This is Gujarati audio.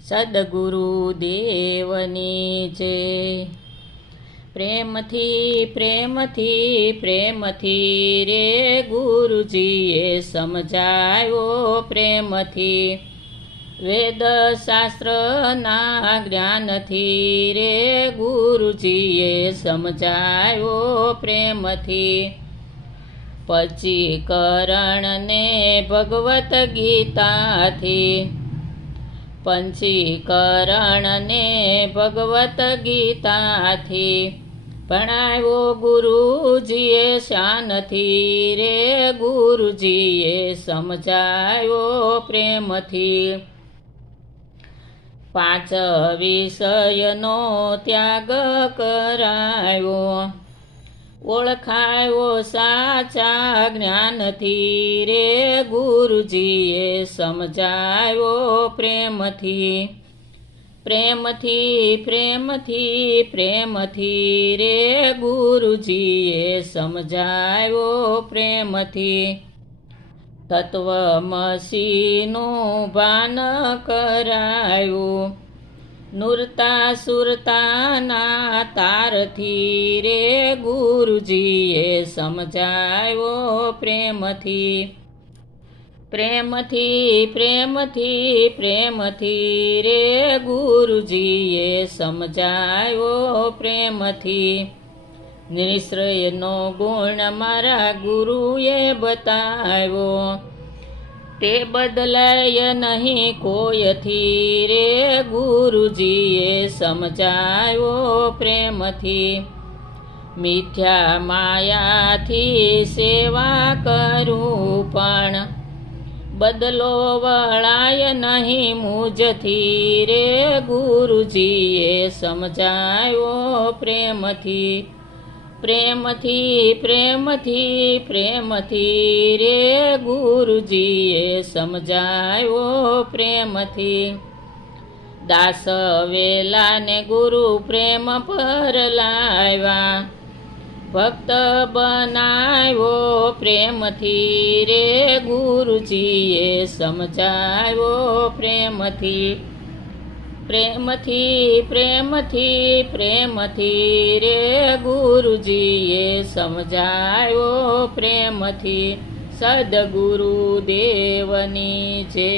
સદગુરુ દેવની છે પ્રેમથી પ્રેમથી પ્રેમથી રે ગુરુજીએ સમજાયો પ્રેમથી વેદ શાસ્ત્રના જ્ઞાનથી રે ગુરુજીએ સમજાયો પ્રેમથી પંચીકરણને ભગવત ગીતાથી પંચીકરણને ભગવત ગીતાથી ભણાવ્યો ગુરુજીએ શાનથી રે ગુરુજીએ સમજાયો પ્રેમથી. પાંચ વિષયનો ત્યાગ કરાયો. ઓળખાયો સાચા જ્ઞાનથી રે ગુરુજીએ સમજાયો પ્રેમથી. પ્રેમથી પ્રેમથી પ્રેમથી રે ગુરુજીએ સમજાયો પ્રેમથી. તત્વમસીનું ભાન કરાયું. નુરતા સુરતાના તારથી રે ગુરુજીએ સમજાયો પ્રેમથી. પ્રેમથી પ્રેમથી પ્રેમથી રે ગુરુજીએ સમજાયો પ્રેમથી. નિશ્રયનો ગુણ મારા ગુરુએ બતાવ્યો. તે બદલાય નહીં કોયથી રે ગુરુજીએ સમજાયો પ્રેમથી. મિથ્યા માયાથી સેવા કરું પણ બદલો વળાય નહીં મુજથી રે ગુરુજીએ સમજાયો પ્રેમથી. પ્રેમથી પ્રેમથી પ્રેમથી રે ગુરુજીએ સમજાયો પ્રેમથી. દાસ વેલાને ગુરુ પ્રેમ પર લાવ્યા. ભક્ત બનાવ્યો પ્રેમથી રે ગુરુજીએ સમજાવ્યો પ્રેમથી. પ્રેમથી પ્રેમથી પ્રેમથી રે ગુરુજીએ સમજાયો પ્રેમથી. સદગુરુ દેવની છે